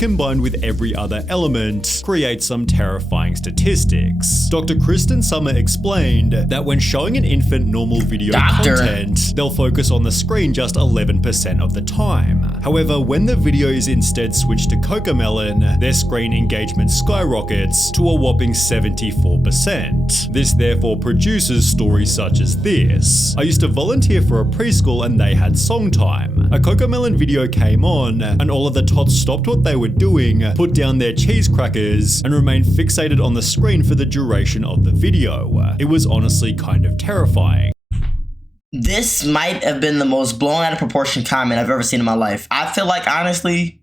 combined with every other element, creates some terrifying statistics. Dr. Kristen Summer explained that when showing an infant normal video content, they'll focus on the screen just 11% of the time. However, when the video is instead switched to Cocomelon, their screen engagement skyrockets to a whopping 74%. This therefore produces stories such as this. I used to volunteer for a preschool and they had song time. A Cocomelon video came on and all of the tots stopped what they were doing, put down their cheese crackers, and remained fixated on the screen for the duration of the video. It was honestly kind of terrifying. This might have been the most blown out of proportion comment I've ever seen in my life. I feel like, honestly,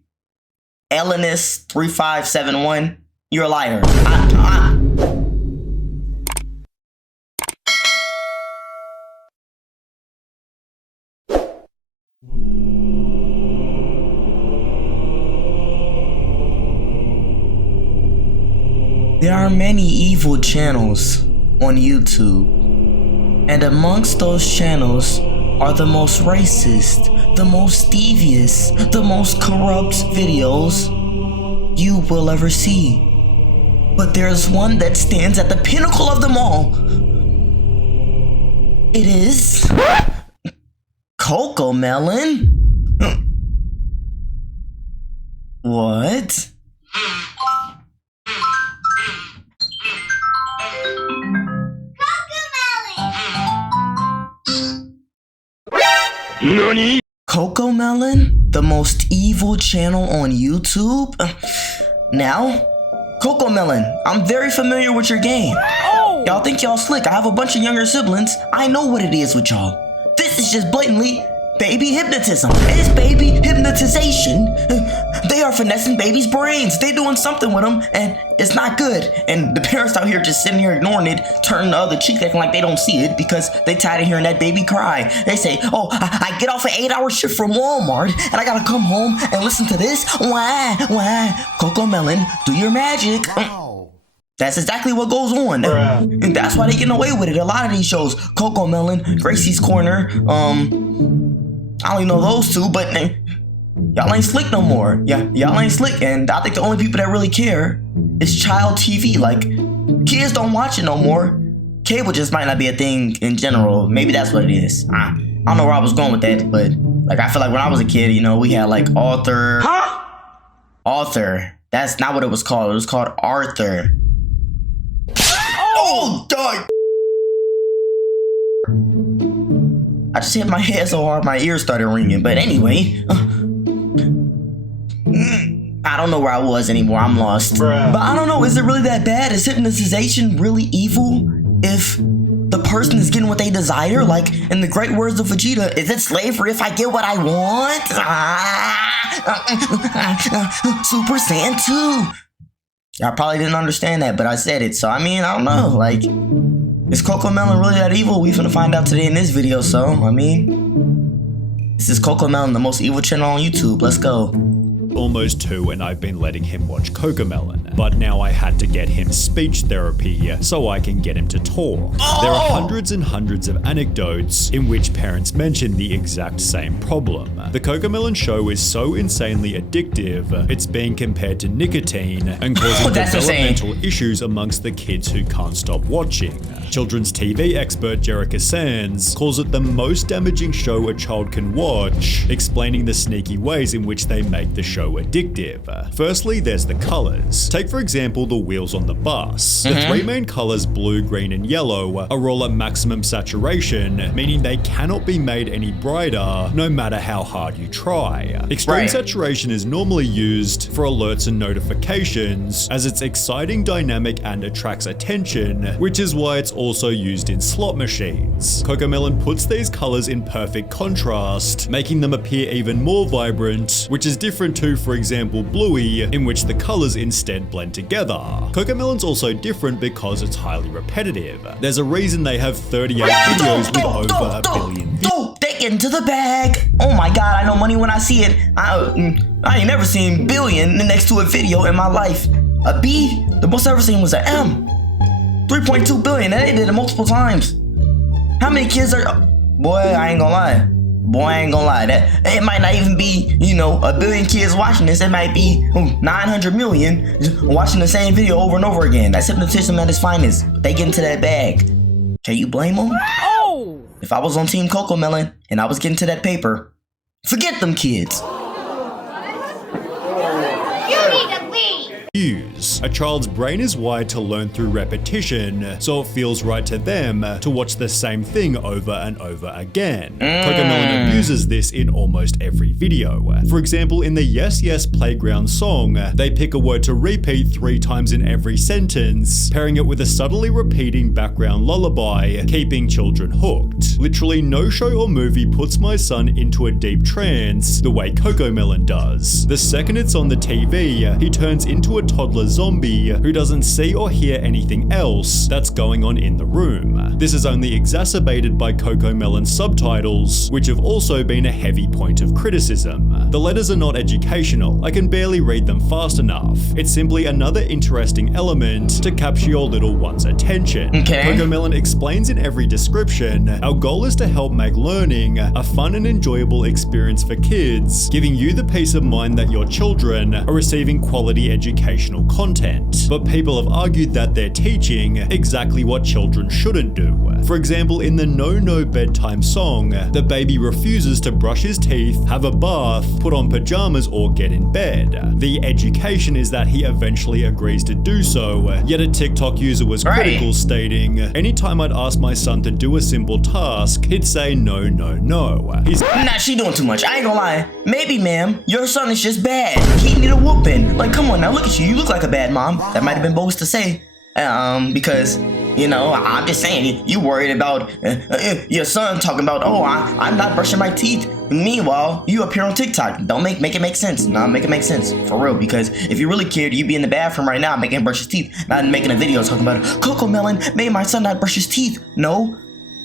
Ellenis3571, you're a liar. There are many evil channels on YouTube. And amongst those channels are the most racist, the most devious, the most corrupt videos you will ever see. But there's one that stands at the pinnacle of them all. It is Cocomelon. What? NANI? Cocomelon, the most evil channel on YouTube? Now, Cocomelon, I'm very familiar with your game. Y'all think y'all slick. I have a bunch of younger siblings. I know what it is with y'all. This is just blatantly baby hypnotism. It's baby hypnotization. They are finessing babies' brains. They're doing something with them, and it's not good. And the parents out here just sitting here ignoring it, turning the other cheek, acting like they don't see it because they tired of hearing that baby cry. They say, oh, I get off an 8-hour shift from Walmart, and I gotta come home and listen to this. Why? Cocomelon, do your magic. That's exactly what goes on. And that's why they getting away with it. A lot of these shows, Cocomelon, Gracie's Corner, I only know those two, but y'all ain't slick no more. Yeah, y'all ain't slick, and I think the only people that really care is child TV. Like, kids don't watch it no more. Cable just might not be a thing in general. Maybe that's what it is. I don't know where I was going with that, but like I feel like when I was a kid, you know, we had like Arthur. That's not what it was called. It was called Arthur. Oh, darn. I just hit my head so hard my ears started ringing. But anyway, I don't know where I was anymore. I'm lost. But I don't know. Is it really that bad? Is hypnotization really evil if the person is getting what they desire? Like in the great words of Vegeta, is it slavery if I get what I want? Super Saiyan 2. I probably didn't understand that, but I said it. So I mean, I don't know. Like, is Cocomelon really that evil? We finna find out today in this video. So I mean, this is Cocomelon, the most evil channel on YouTube. Let's go. Almost 2 and I've been letting him watch Cocomelon, but now I had to get him speech therapy so I can get him to talk. There are hundreds and hundreds of anecdotes in which parents mention the exact same problem. The Cocomelon show is so insanely addictive, it's being compared to nicotine and causing developmental issues amongst the kids who can't stop watching. Children's TV expert Jerica Sands calls it the most damaging show a child can watch, explaining the sneaky ways in which they make the show addictive. Firstly, there's the colors. Take for example the wheels on the bus. The 3 main colors, blue, green, and yellow, are all at maximum saturation, meaning they cannot be made any brighter no matter how hard you try. Extreme saturation is normally used for alerts and notifications, as it's exciting, dynamic, and attracts attention, which is why it's also used in slot machines. Cocomelon puts these colors in perfect contrast, making them appear even more vibrant, which is different to, for example, Bluey, in which the colors instead blend together. Cocomelon's also different because it's highly repetitive. There's a reason they have 38 videos with over 1 billion views. They get into the bag. Oh my god, I know money when I see it. I ain't never seen billion next to a video in my life. A B, the most I ever seen was an M. 3.2 billion, and they did it multiple times. How many kids are... Boy, I ain't gonna lie. Boy, I ain't gonna lie, that it might not even be, you know, 1 billion kids watching this. It might be 900 million watching the same video over and over again. That's hypnotism at its finest. They get into that bag. Can you blame them? Oh! If I was on Team Cocomelon and I was getting to that paper, forget them kids. A child's brain is wired to learn through repetition, so it feels right to them to watch the same thing over and over again. Cocomelon abuses this in almost every video. For example, in the Yes Yes Playground song, they pick a word to repeat 3 times in every sentence, pairing it with a subtly repeating background lullaby, keeping children hooked. Literally no show or movie puts my son into a deep trance the way Cocomelon does. The second it's on the TV, he turns into a toddler zombie who doesn't see or hear anything else that's going on in the room. This is only exacerbated by Cocomelon's subtitles, which have also been a heavy point of criticism. The letters are not educational, I can barely read them fast enough. It's simply another interesting element to capture your little one's attention. Cocomelon explains in every description, our goal is to help make learning a fun and enjoyable experience for kids, giving you the peace of mind that your children are receiving quality educational content. But people have argued that they're teaching exactly what children shouldn't do. For example, in the No No Bedtime song, the baby refuses to brush his teeth, have a bath, put on pajamas, or get in bed. The education is that he eventually agrees to do so, yet a TikTok user was critical, stating, anytime I'd ask my son to do a simple task, he'd say no, no, no. Nah, she doing too much. I ain't gonna lie. Maybe, ma'am, your son is just bad. He need a whooping. Like, come on now, look at you. You look like a bad mom. That might have been bogus to say. Because, you know, I'm just saying, you worried about your son talking about, oh, I'm not brushing my teeth. Meanwhile, you up here on TikTok. Don't make it make sense. No, make it make sense. For real. Because if you really cared, you'd be in the bathroom right now making him brush his teeth. Not making a video talking about, Cocomelon made my son not brush his teeth. No.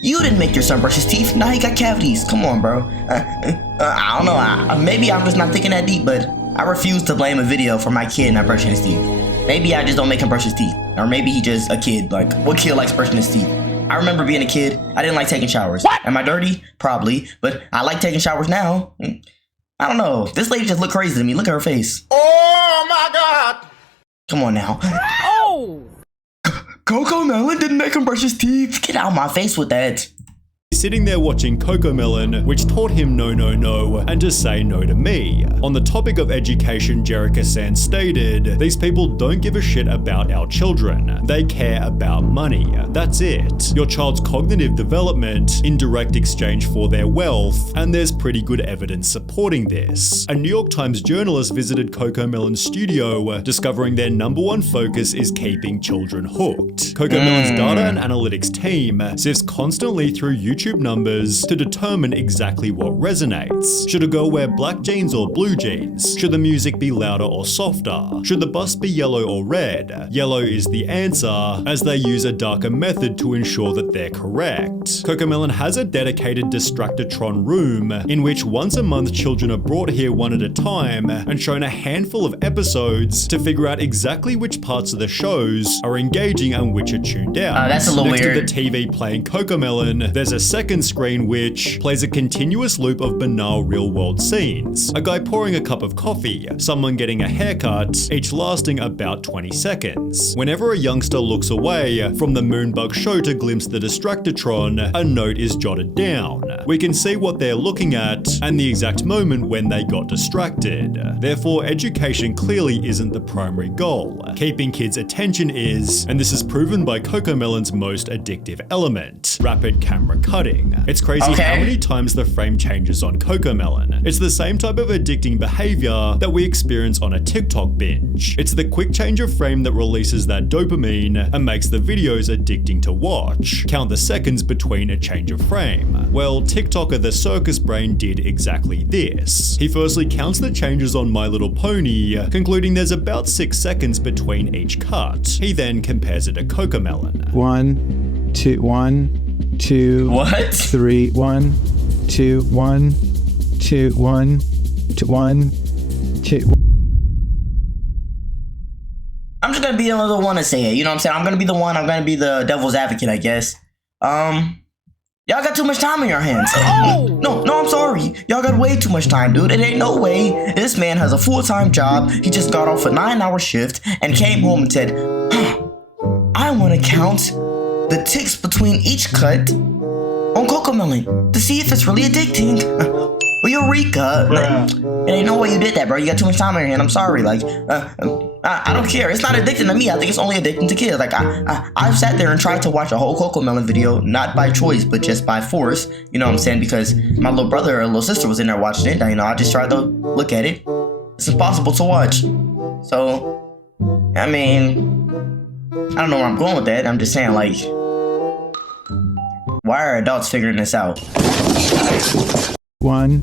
You didn't make your son brush his teeth. Now he got cavities. Come on, bro. I don't know. Maybe I'm just not thinking that deep, but I refuse to blame a video for my kid not brushing his teeth. Maybe I just don't make him brush his teeth. Or maybe he just a kid. Like, what kid likes brushing his teeth? I remember being a kid, I didn't like taking showers. What? Am I dirty? Probably. But I like taking showers now. I don't know. This lady just looked crazy to me. Look at her face. Oh my God. Come on now. Oh! Cocomelon didn't make him brush his teeth. Get out of my face with that. Sitting there watching Cocomelon, which taught him no, no, no, and to say no to me. On the topic of education, Jerica-san stated, these people don't give a shit about our children. They care about money. That's it. Your child's cognitive development in direct exchange for their wealth, and there's pretty good evidence supporting this. A New York Times journalist visited Cocomelon's studio, discovering their #1 focus is keeping children hooked. Cocomelon's data and analytics team sifts constantly through YouTube numbers to determine exactly what resonates. Should a girl wear black jeans or blue jeans? Should the music be louder or softer? Should the bus be yellow or red? Yellow is the answer, as they use a darker method to ensure that they're correct. Cocomelon has a dedicated Distractatron room in which once a month children are brought here one at a time and shown a handful of episodes to figure out exactly which parts of the shows are engaging and which are tuned out. That's a little Next weird. to the TV playing Cocomelon, there's a second screen which plays a continuous loop of banal real-world scenes. A guy pouring a cup of coffee, someone getting a haircut, each lasting about 20 seconds. Whenever a youngster looks away from the Moonbug show to glimpse the Distractatron, a note is jotted down. We can see what they're looking at and the exact moment when they got distracted. Therefore, education clearly isn't the primary goal. Keeping kids' attention is, and this is proven by Cocomelon's most addictive element, rapid camera cutting. It's crazy how many times the frame changes on Cocomelon. It's the same type of addicting behavior that we experience on a TikTok binge. It's the quick change of frame that releases that dopamine and makes the videos addicting to watch. Count the seconds between a change of frame. Well, TikToker the Circus Brain did exactly this. He firstly counts the changes on My Little Pony, concluding there's about 6 seconds between each cut. He then compares it to Cocomelon. 1, 2, 1, 2, What? 3, 1, 2, 1, 2, 1, 2, 1, 2. I'm just gonna be the one to say it. You know what I'm saying? I'm gonna be the one. I'm gonna be the devil's advocate, I guess. Y'all Y'all got too much time on your hands. No, I'm sorry. Y'all got way too much time, dude. It ain't no way. This man has a full-time job. He just got off a 9-hour shift and came home and said, I want to count the ticks between each cut on Cocomelon to see if it's really addicting. Eureka. It ain't no way you did that, bro. You got too much time on your hand. I'm sorry. Like, I don't care. It's not addicting to me. I think it's only addicting to kids. Like, I've sat there and tried to watch a whole Cocomelon video, not by choice, but just by force. You know what I'm saying? Because my little brother or little sister was in there watching it. You know, I just tried to look at it. It's impossible to watch. So, I mean, I don't know where I'm going with that. I'm just saying, like, why are adults figuring this out? 1,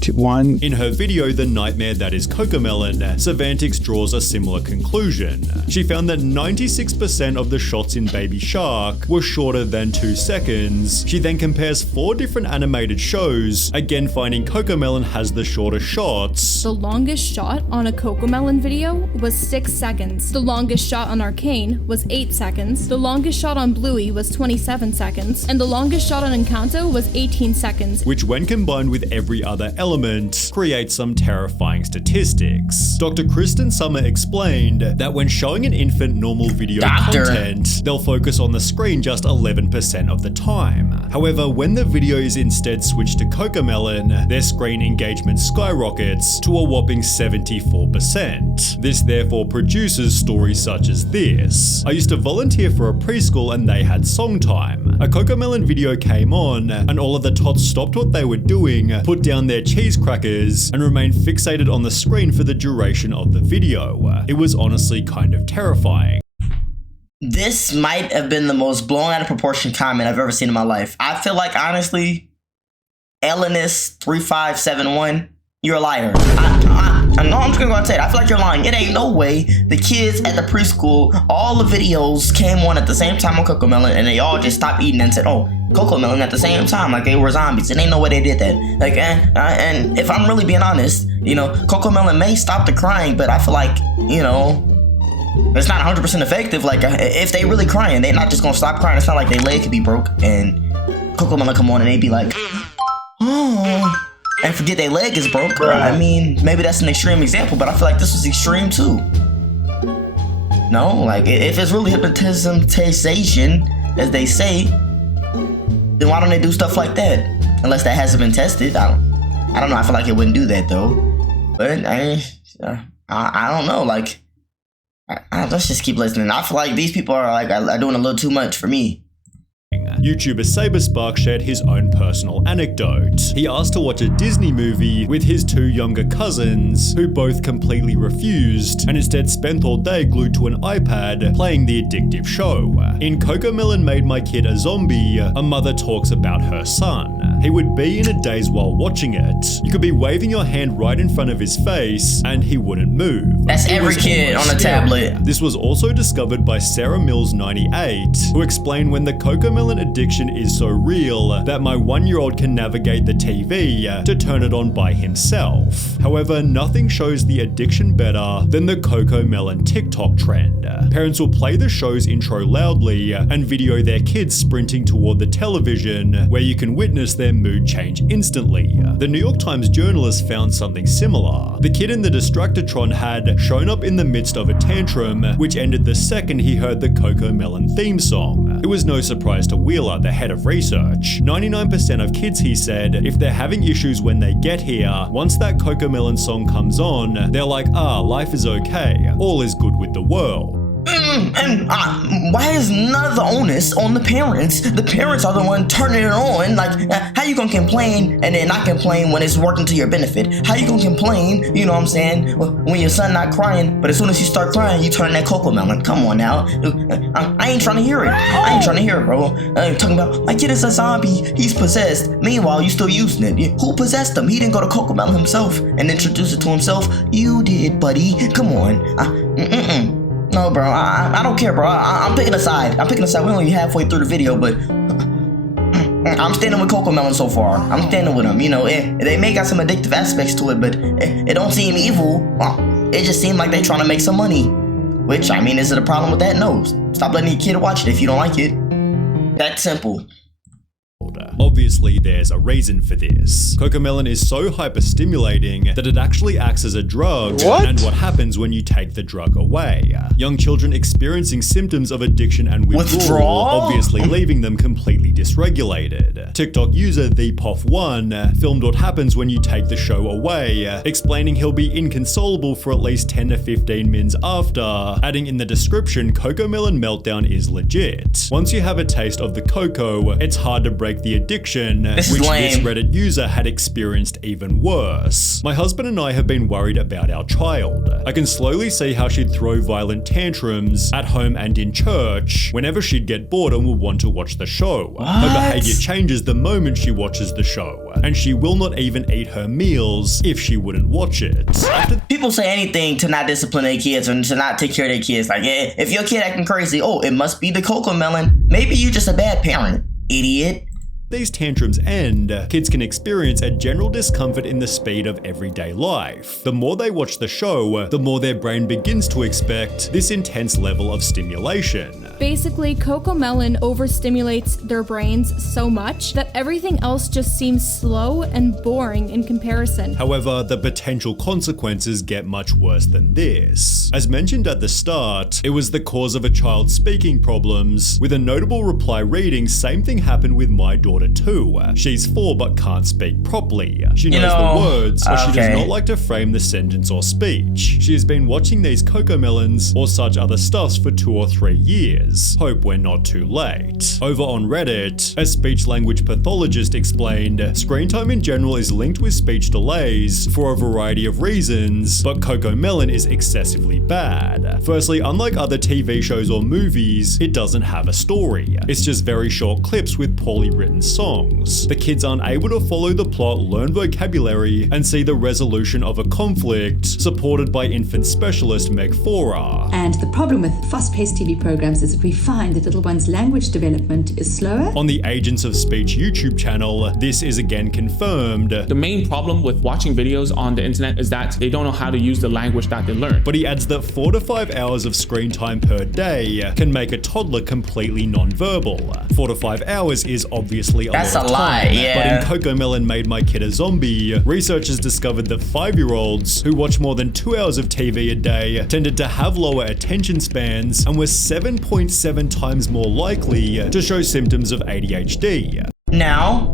2, 1. In her video, The Nightmare That Is Cocomelon, Savantix draws a similar conclusion. She found that 96% of the shots in Baby Shark were shorter than 2 seconds. She then compares 4 different animated shows, again finding Cocomelon has the shorter shots. The longest shot on a Cocomelon video was 6 seconds. The longest shot on Arcane was 8 seconds. The longest shot on Bluey was 27 seconds. And the longest shot on Encanto was 18 seconds. Which, when combined with every other element, creates some terrifying statistics. Dr. Kristen Summer explained that when showing an infant normal video content, they'll focus on the screen just 11% of the time. However, when the video is instead switched to Cocomelon, their screen engagement skyrockets to a whopping 74%. This therefore produces stories such as this. I used to volunteer for a preschool and they had song time. A Cocomelon video came on and all of the tots stopped what they were doing, put down their cheese crackers, and remained fixated on the screen for the duration of the video. It was honestly kind of terrifying. This might have been the most blown out of proportion comment I've ever seen in my life. I feel like, honestly, Elenis3571, you're a liar. No, I'm just gonna go and say it. I feel like you're lying. It ain't no way the kids at the preschool, all the videos came on at the same time on Cocomelon, and they all just stopped eating and said, oh, Cocomelon at the same time, like they were zombies. It ain't no way they did that. Like, and if I'm really being honest, you know, Cocomelon may stop the crying, but I feel like, you know, it's not 100% effective. Like, if they really crying, they're not just gonna stop crying. It's not like their leg could be broke and Cocomelon come on and they be like, oh, and forget their leg is broke. I mean, maybe that's an extreme example, but I feel like this was extreme too. No, like, if it's really hypnotization, as they say, then why don't they do stuff like that? Unless that hasn't been tested. I don't know. I feel like it wouldn't do that though. But I don't know. Like, let's just keep listening. I feel like these people are doing a little too much for me. YouTuber Saberspark shared his own personal anecdote. He asked to watch a Disney movie with his 2 younger cousins, who both completely refused, and instead spent all day glued to an iPad playing the addictive show. In Cocomelon Made My Kid a Zombie, a mother talks about her son. He would be in a daze while watching it. You could be waving your hand right in front of his face, and he wouldn't move. That's every kid on a tablet. This was also discovered by Sarah Mills 98, who explained when the Cocomelon addiction is so real that my 1-year-old can navigate the TV to turn it on by himself. However, nothing shows the addiction better than the Cocomelon TikTok trend. Parents will play the show's intro loudly and video their kids sprinting toward the television, where you can witness their mood change instantly. The New York Times journalist found something similar. The kid in the Distractotron had shown up in the midst of a tantrum, which ended the second he heard the Cocomelon theme song. It was no surprise to Wheeler, the head of research. 99% of kids, he said, if they're having issues when they get here, once that Cocomelon song comes on, they're like, life is okay, all is good with the world. And why is none of the onus on the parents? The parents are the one turning it on. Like, how you gonna complain and then not complain when it's working to your benefit? How you gonna complain, you know what I'm saying, when your son not crying, but as soon as you start crying, you turn that Cocomelon? Come on now. I ain't trying to hear it. I ain't trying to hear it, bro. I ain't talking about, my kid is a zombie, he's possessed. Meanwhile, you still using it. Who possessed him? He didn't go to Cocomelon himself and introduce it to himself. You did, buddy. Come on. No, bro, I don't care, bro. I'm picking a side. We're only halfway through the video, but I'm standing with Cocomelon so far. I'm standing with them. You know, they may got some addictive aspects to it, but it don't seem evil. It just seemed like they trying to make some money. Which, I mean, is it a problem with that? No. Stop letting your kid watch it if you don't like it. That's simple. Obviously, there's a reason for this. Cocomelon is so hyper-stimulating that it actually acts as a drug. What? And what happens when you take the drug away? Young children experiencing symptoms of addiction and withdrawal, obviously leaving them completely dysregulated. TikTok user ThePoff1 filmed what happens when you take the show away, explaining he'll be inconsolable for at least 10 to 15 mins after, adding in the description, Cocomelon meltdown is legit. Once you have a taste of the cocoa, it's hard to break the addiction, which this Reddit user had experienced even worse. My husband and I have been worried about our child. I can slowly see how she'd throw violent tantrums at home and in church whenever she'd get bored and would want to watch the show. Her behavior changes the moment she watches the show, and she will not even eat her meals if she wouldn't watch it. People say anything to not discipline their kids or to not take care of their kids. Like, if your kid acting crazy, oh, it must be the Cocomelon. Maybe you just a bad parent, idiot. These tantrums end, kids can experience a general discomfort in the speed of everyday life. The more they watch the show, the more their brain begins to expect this intense level of stimulation. Basically, Cocomelon overstimulates their brains so much that everything else just seems slow and boring in comparison. However, the potential consequences get much worse than this. As mentioned at the start, it was the cause of a child's speaking problems, with a notable reply reading, "Same thing happened with my daughter too. She's 4 but can't speak properly. She knows the words, but she does not like to frame the sentence or speech. She has been watching these Cocomelons or such other stuffs for 2 or 3 years. Hope we're not too late." Over on Reddit, a speech language pathologist explained, "Screen time in general is linked with speech delays for a variety of reasons, but Cocomelon is excessively bad. Firstly, unlike other TV shows or movies, it doesn't have a story. It's just very short clips with poorly written songs. The kids aren't able to follow the plot, learn vocabulary, and see the resolution of a conflict, supported by infant specialist Meg Fora." And the problem with fast-paced TV programs is that we find that little one's language development is slower. On the Agents of Speech YouTube channel, this is again confirmed. The main problem with watching videos on the internet is that they don't know how to use the language that they learn. But he adds that 4 to 5 hours of screen time per day can make a toddler completely non-verbal. 4 to 5 hours is obviously That's lot of a lie, time, yeah. But in Cocomelon Made My Kid a Zombie, researchers discovered that 5-year-olds who watch more than 2 hours of TV a day tended to have lower attention spans and were 7.7 times more likely to show symptoms of ADHD. Now,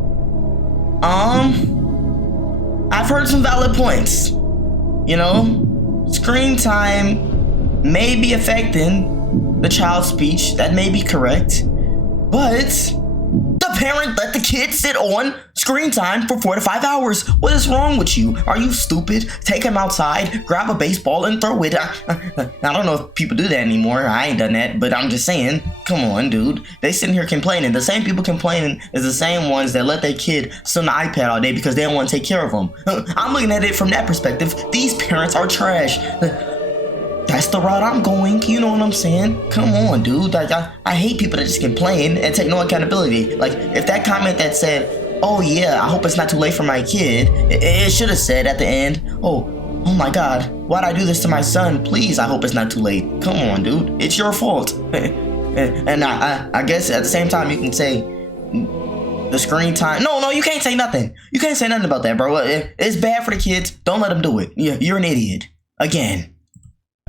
I've heard some valid points. You know, screen time may be affecting the child's speech. That may be correct. But the parent let the kid sit on screen time for 4 to 5 hours. What is wrong with you? Are you stupid? Take him outside, grab a baseball and throw it. I don't know if people do that anymore. I ain't done that, but I'm just saying, come on, dude. They sitting here complaining. The same people complaining is the same ones that let their kid sit on the iPad all day because they don't want to take care of them. I'm looking at it from that perspective. These parents are trash. That's the route I'm going, you know what I'm saying? Come on, dude. I hate people that just complain and take no accountability. Like, if that comment that said, "Oh yeah, I hope it's not too late for my kid," it should have said at the end, oh my God, why'd I do this to my son? Please, I hope it's not too late. Come on, dude. It's your fault. And I guess at the same time, you can say the screen time. No, you can't say nothing. You can't say nothing about that, bro. It's bad for the kids. Don't let them do it. You're an idiot. Again.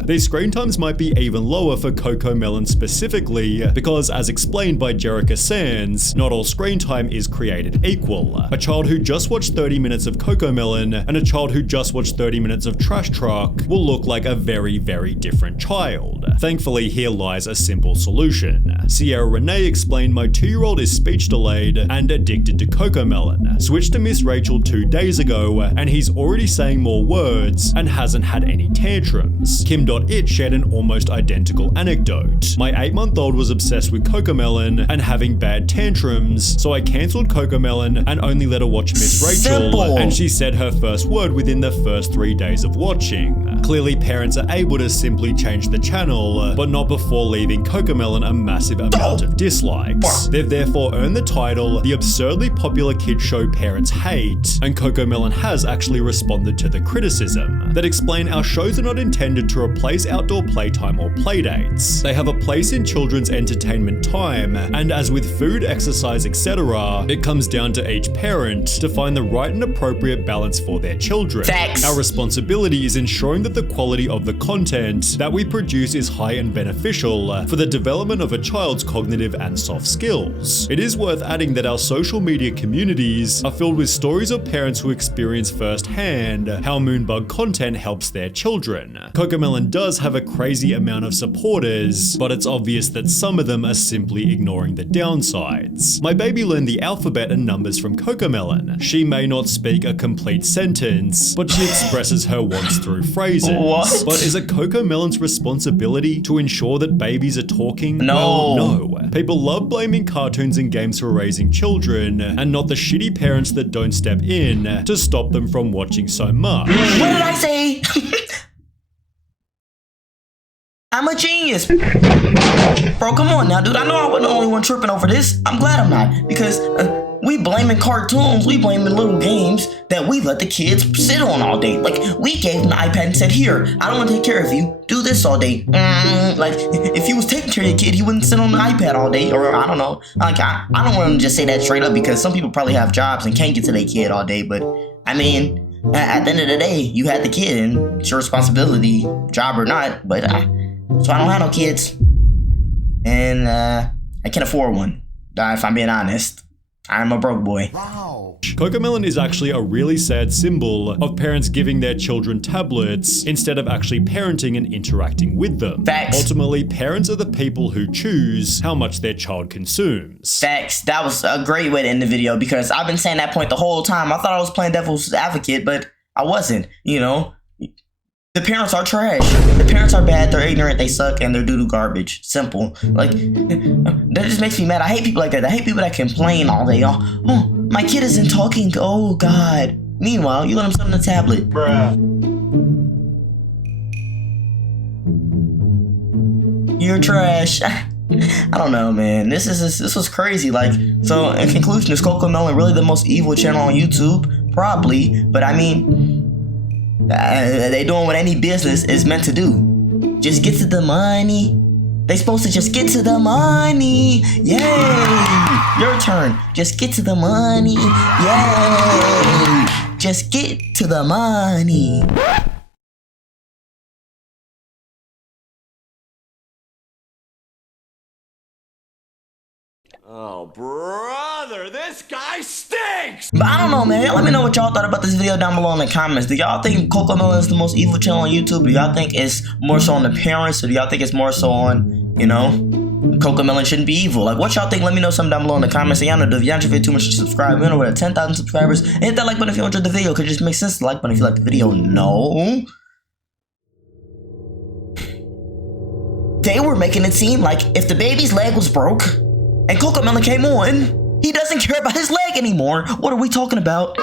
These screen times might be even lower for Cocomelon specifically, because as explained by Jerica Sands, not all screen time is created equal. A child who just watched 30 minutes of Cocomelon and a child who just watched 30 minutes of Trash Truck will look like a very, very different child. Thankfully, here lies a simple solution. Sierra Renee explained, "My 2-year-old is speech delayed and addicted to Cocomelon. Switched to Miss Rachel 2 days ago, and he's already saying more words and hasn't had any tantrums." Kim.it shared an almost identical anecdote. "My 8-month-old was obsessed with Cocomelon and having bad tantrums, so I cancelled Cocomelon and only let her watch Miss Rachel, Simple. and she said her first word within the first 3 days of watching." Clearly, parents are able to simply change the channel, but not before leaving Cocomelon a massive amount of dislikes. They've therefore earned the title, "The Absurdly Popular Kid Show Parents Hate," and Cocomelon has actually responded to the criticism that explain our shows are not intended to replace replace outdoor playtime or playdates. They have a place in children's entertainment time, and as with food, exercise, etc., it comes down to each parent to find the right and appropriate balance for their children. Facts. Our responsibility is ensuring that the quality of the content that we produce is high and beneficial for the development of a child's cognitive and soft skills. It is worth adding that our social media communities are filled with stories of parents who experience firsthand how Moonbug content helps their children. Cocomelon does have a crazy amount of supporters, but it's obvious that some of them are simply ignoring the downsides. My baby learned the alphabet and numbers from Cocomelon. She may not speak a complete sentence, but she expresses her wants through phrases. What? But is it Cocomelon's responsibility to ensure that babies are talking? No. Well, no. People love blaming cartoons and games for raising children, and not the shitty parents that don't step in to stop them from watching so much. What did I say? I'm a genius. Bro, come on now, dude. I know I wasn't the only one tripping over this. I'm glad I'm not, because we blaming cartoons, we blaming little games that we let the kids sit on all day. Like, we gave them the iPad and said, here, I don't want to take care of you. Do this all day. Like, if he was taking care of your kid, he wouldn't sit on the iPad all day. Or, I don't know. Like, I don't want to just say that straight up, because some people probably have jobs and can't get to their kid all day. But, I mean, at the end of the day, you had the kid, and it's your responsibility, job or not. But, so I don't have no kids. And, I can't afford one. If I'm being honest. I'm a broke boy. Wow. Cocomelon is actually a really sad symbol of parents giving their children tablets instead of actually parenting and interacting with them. Facts. Ultimately, parents are the people who choose how much their child consumes. Facts. That was a great way to end the video, because I've been saying that point the whole time. I thought I was playing devil's advocate, but I wasn't, you know? The parents are trash. The parents are bad, they're ignorant, they suck, and they're doo-doo garbage. Simple. Like, that just makes me mad. I hate people like that. I hate people that complain all day. Oh, my kid isn't talking. Oh, God. Meanwhile, you let him sit on the tablet. Bruh. You're trash. I don't know, man. This was crazy. Like, so in conclusion, is Cocomelon really the most evil channel on YouTube? Probably. But I mean, they doing what any business is meant to do. Just get to the money. They supposed to just get to the money. Yay! Your turn. Just get to the money. Yay! Just get to the money. Oh, brother, this guy stinks! But I don't know, man. Let me know what y'all thought about this video down below in the comments. Do y'all think Cocomelon is the most evil channel on YouTube? Do y'all think it's more so on the parents? Or do y'all think it's more so on, you know, Cocomelon shouldn't be evil? Like, what y'all think? Let me know something down below in the comments. And y'all know, if y'all enjoyed too much to subscribe, you know, we're at 10,000 subscribers. And hit that like button if you enjoyed the video, because it just makes sense to like button if you like the video. No. They were making it seem like if the baby's leg was broke and Cocomelon came on, he doesn't care about his leg anymore. What are we talking about?